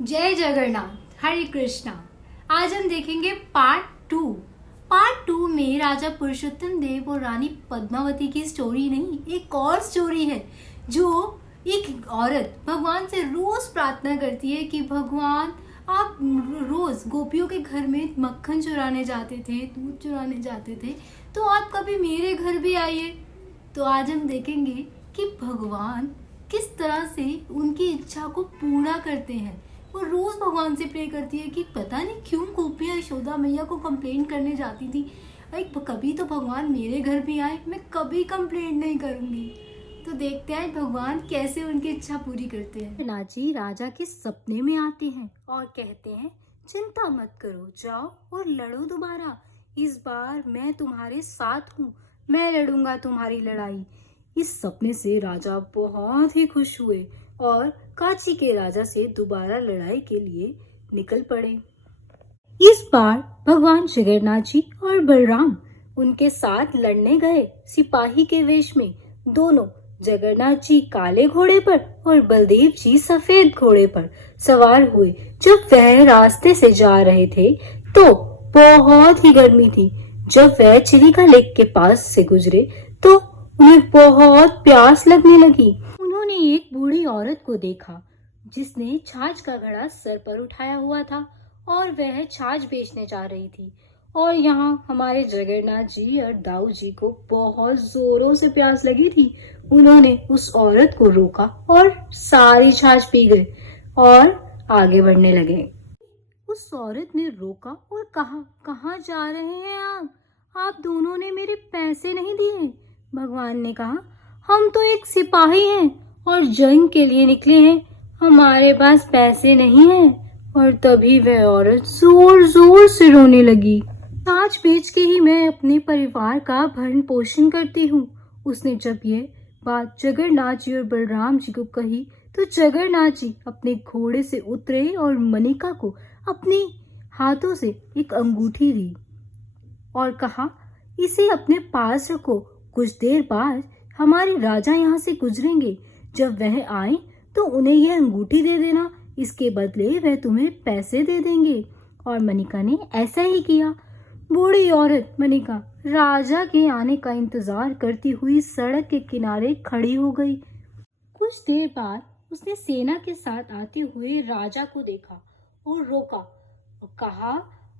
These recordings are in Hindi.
जय जगन्नाथ, हरे कृष्णा। आज हम देखेंगे पार्ट टू में राजा पुरुषोत्तम देव और रानी पद्मावती की स्टोरी नहीं, एक और स्टोरी है जो एक औरत भगवान से रोज प्रार्थना करती है कि भगवान आप रोज गोपियों के घर में मक्खन चुराने जाते थे, दूध चुराने जाते थे, तो आप कभी मेरे घर भी आइए। तो आज हम देखेंगे कि भगवान किस तरह से उनकी इच्छा को पूरा करते हैं। वो रोज भगवान से प्रे करती है कि पता नहीं क्यों गोपियाँ यशोदा मैया को कंप्लेन करने जाती थी, कभी तो भगवान मेरे घर भी आए, मैं कभी कंप्लेन नहीं करूंगी। तो देखते हैं भगवान कैसे उनकी इच्छा पूरी करते हैं। नाजी राजा के सपने में आते हैं और कहते हैं चिंता मत करो, जाओ और लड़ो दोबारा। इस बार मैं तुम्हारे साथ हूँ, मैं लड़ूंगा तुम्हारी लड़ाई। इस सपने से राजा बहुत ही खुश हुए और काशी के राजा से दोबारा लड़ाई के लिए निकल पड़े। इस बार भगवान जगन्नाथ जी और बलराम उनके साथ लड़ने गए सिपाही के वेश में। दोनों, जगन्नाथ जी काले घोड़े पर और बलदेव जी सफेद घोड़े पर सवार हुए। जब वह रास्ते से जा रहे थे तो बहुत ही गर्मी थी। जब वह चिलिका लेक के पास से गुजरे तो उन्हें बहुत प्यास लगने लगी। उन्होंने एक बूढ़ी औरत को देखा जिसने छाछ का घड़ा सर पर उठाया हुआ था और वह छाछ बेचने जा रही थी। और यहाँ हमारे जगन्नाथ जी और दाऊ जी को बहुत जोरों से प्यास लगी थी। उन्होंने उस औरत को रोका और सारी छाछ पी गए और आगे बढ़ने लगे। उस औरत ने रोका और कहा, कहाँ जा रहे हैं आप दोनों ने मेरे पैसे नहीं दिए। भगवान ने कहा, हम तो एक सिपाही हैं और जंग के लिए निकले हैं, हमारे पास पैसे नहीं हैं। और तभी वह औरत जोर जोर से रोने लगी। छाछ बेच के ही मैं अपने परिवार का भरण पोषण करती हूँ। उसने जब ये बात जगन्नाथ जी और बलराम जी को कही तो जगन्नाथ जी अपने घोड़े से उतरे और मनिका को अपने हाथों से एक अंगूठी दी और कहा, इसे अपने पास रखो। कुछ देर बाद हमारे राजा यहाँ से गुजरेंगे, जब वह आए तो उन्हें यह अंगूठी दे देना, इसके बदले वह तुम्हें पैसे दे देंगे। और मनिका ने ऐसा ही किया। बूढ़ी औरत मनिका राजा के आने का इंतजार करती हुई सड़क के किनारे खड़ी हो गई। कुछ देर बाद उसने सेना के साथ आते हुए राजा को देखा और रोका और कहा,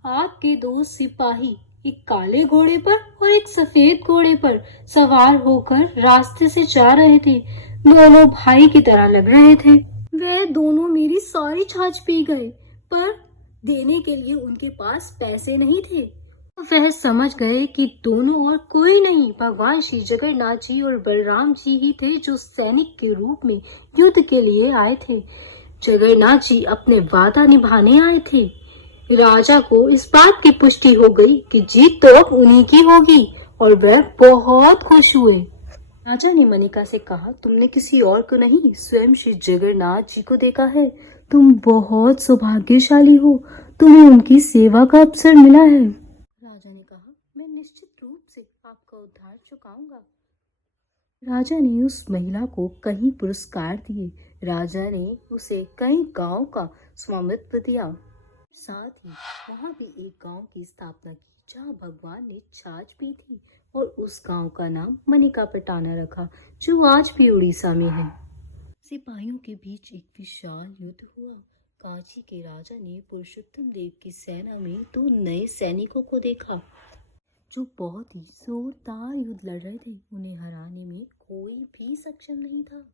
आपके दो सिपाही एक काले घोड़े पर और एक सफेद घोड़े पर सवार होकर रास्ते से जा रहे थे। दोनों भाई की तरह लग रहे थे। वह दोनों मेरी सारी छाछ पी गए, पर देने के लिए उनके पास पैसे नहीं थे। वह समझ गए कि दोनों और कोई नहीं, भगवान श्री जगन्नाथ जी और बलराम जी ही थे जो सैनिक के रूप में युद्ध के लिए आए थे। जगन्नाथ जी अपने वादा निभाने आए थे। राजा को इस बात की पुष्टि हो गई कि जीत तो अब उन्हीं की होगी और वह बहुत खुश हुए। राजा ने मनिका से कहा, तुमने किसी और को नहीं, स्वयं श्री जगन्नाथ जी को देखा है। तुम बहुत सौभाग्यशाली हो, तुम्हें उनकी सेवा का अवसर मिला है। राजा ने कहा, मैं निश्चित रूप से आपका उद्धार चुकाऊंगा। राजा ने उस महिला को कई पुरस्कार दिए। राजा ने उसे कई गांव का स्वामित्व दिया। साथ ही वहाँ भी एक गांव की स्थापना की जहाँ भगवान ने छाछ पी थी और उस गांव का नाम मनिका पटाना रखा, जो आज भी उड़ीसा में है। सिपाहियों के बीच एक विशाल युद्ध हुआ। काशी के राजा ने पुरुषोत्तम देव की सेना में दो नए सैनिकों को देखा जो बहुत ही जोरदार युद्ध लड़ रहे थे। उन्हें हराने में कोई भी सक्षम नहीं था।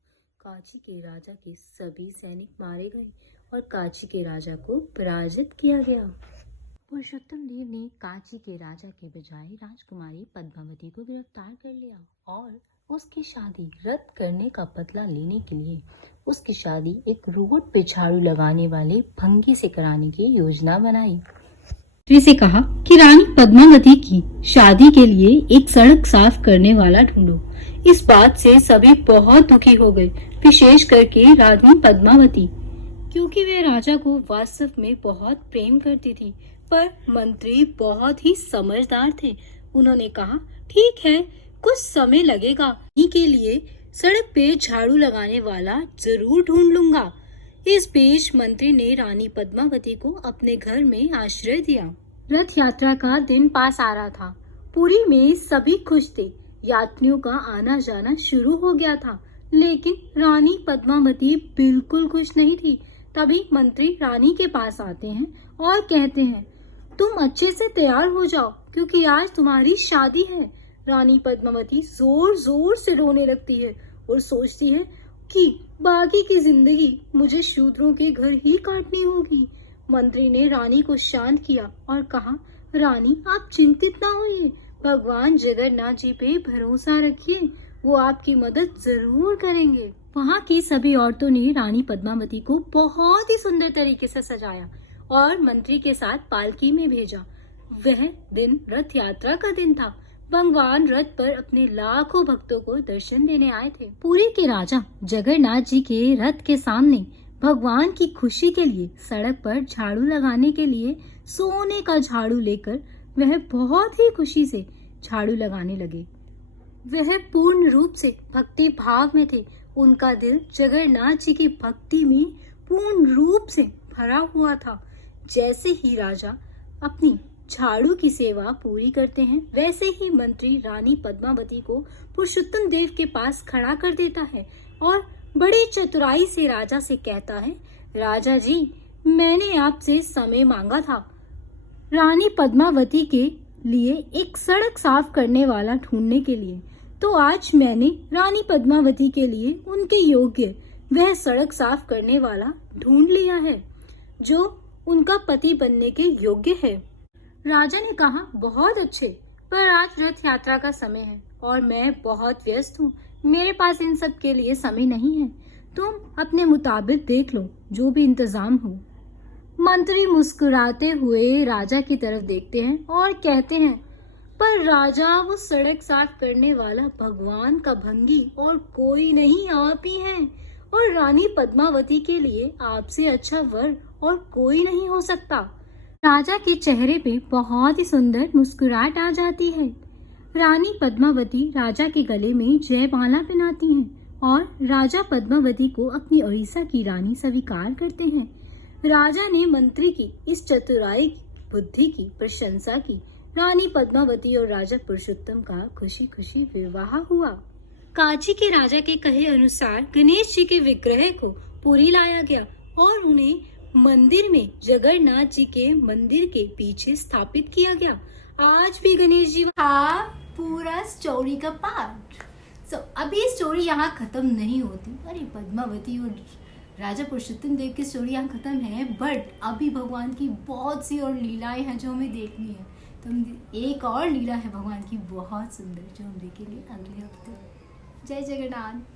काशी के राजा के सभी सैनिक मारे गए और काशी के राजा को पराजित किया गया। पुरुषोत्तम देव ने काशी के राजा के बजाय राजकुमारी पद्मावती को गिरफ्तार कर लिया और उसकी शादी रद्द करने का बदला लेने के लिए उसकी शादी एक रोड पे झाड़ू लगाने वाले भंगी से कराने की योजना बनाई। से कहा कि रानी पद्मावती की शादी के लिए एक सड़क साफ करने वाला ढूंढो। इस बात से सभी बहुत दुखी हो गए, विशेष करके रानी पद्मावती, क्योंकि वे राजा को वास्तव में बहुत प्रेम करती थी। पर मंत्री बहुत ही समझदार थे। उन्होंने कहा, ठीक है, कुछ समय लगेगा, इन्हीं के लिए सड़क पे झाड़ू लगाने वाला जरूर ढूंढ लूंगा। इस बीच मंत्री ने रानी पद्मावती को अपने घर में आश्रय दिया। रथ यात्रा का दिन पास आ रहा था। पुरी में सभी खुश थे। यात्रियों का आना जाना शुरू हो गया था, लेकिन रानी पद्मावती बिल्कुल खुश नहीं थी। तभी मंत्री रानी के पास आते हैं और कहते हैं, तुम अच्छे से तैयार हो जाओ क्योंकि आज तुम्हारी शादी है। रानी पद्मावती जोर जोर से रोने लगती है और सोचती है कि बाकी की जिंदगी मुझे शूद्रों के घर ही काटनी होगी। मंत्री ने रानी को शांत किया और कहा, रानी आप चिंतित ना होइए, भगवान जगन्नाथ जी पे भरोसा रखिए, वो आपकी मदद जरूर करेंगे। वहाँ की सभी औरतों ने रानी पद्मावती को बहुत ही सुंदर तरीके से सजाया और मंत्री के साथ पालकी में भेजा। वह दिन रथ यात्रा का दिन था। भगवान रथ पर अपने लाखों भक्तों को दर्शन देने आए थे। पुरी के राजा जगन्नाथ जी के रथ के सामने भगवान की खुशी के लिए सड़क पर झाड़ू लगाने के लिए सोने का झाड़ू लेकर वह बहुत ही खुशी से झाड़ू लगाने लगे। वह पूर्ण रूप से भक्ति भाव में थे। उनका दिल जगन्नाथ जी की भक्ति में पूर्ण रूप से भरा हुआ था। जैसे ही राजा अपनी झाड़ू की सेवा पूरी करते हैं, वैसे ही मंत्री रानी पद्मावती को पुरुषोत्तम देव के पास खड़ा कर देता है और बड़ी चतुराई से राजा से कहता है, राजा जी, मैंने आपसे समय मांगा था रानी पद्मावती के लिए एक सड़क साफ करने वाला ढूंढने के लिए, तो आज मैंने रानी पद्मावती के लिए उनके योग्य वह सड़क साफ करने वाला ढूंढ लिया है जो उनका पति बनने के योग्य है। राजा ने कहा, बहुत अच्छे, पर आज रथ यात्रा का समय है और मैं बहुत व्यस्त हूँ, मेरे पास इन सब के लिए समय नहीं है। तुम अपने मुताबिक देख लो, जो भी इंतजाम हो। मंत्री मुस्कुराते हुए राजा की तरफ देखते हैं और कहते हैं, पर राजा, वो सड़क साफ करने वाला भगवान का भंगी और कोई नहीं, आप ही हैं, और रानी पद्मावती के लिए आपसे अच्छा वर और कोई नहीं हो सकता। राजा के चेहरे पे बहुत ही सुंदर मुस्कुराहट आ जाती है। रानी पद्मावती राजा के गले में जयमाला पहनाती हैं और राजा पद्मावती को अपनी उड़ीसा की रानी स्वीकार करते हैं। राजा ने मंत्री की इस चतुराई बुद्धि की प्रशंसा की। रानी पद्मावती और राजा पुरुषोत्तम का खुशी खुशी विवाह हुआ। काची के राजा के कहे अनुसार गणेश जी के विग्रह को पुरी लाया गया और उन्हें मंदिर में जगन्नाथ जी के मंदिर के पीछे स्थापित किया गया। आज भी गणेश जी पूरा स्टोरी का पार्ट। अभी स्टोरी यहाँ खत्म नहीं होती। अरे, पद्मावती और राजा पुरुषोत्तम देव की स्टोरी यहाँ खत्म है, बट अभी भगवान की बहुत सी और लीलाएं हैं जो हमें देखनी है। तो एक और लीला है भगवान की बहुत सुंदर, जो हम देखेंगे अगले हफ्ते। जय जगन्नाथ।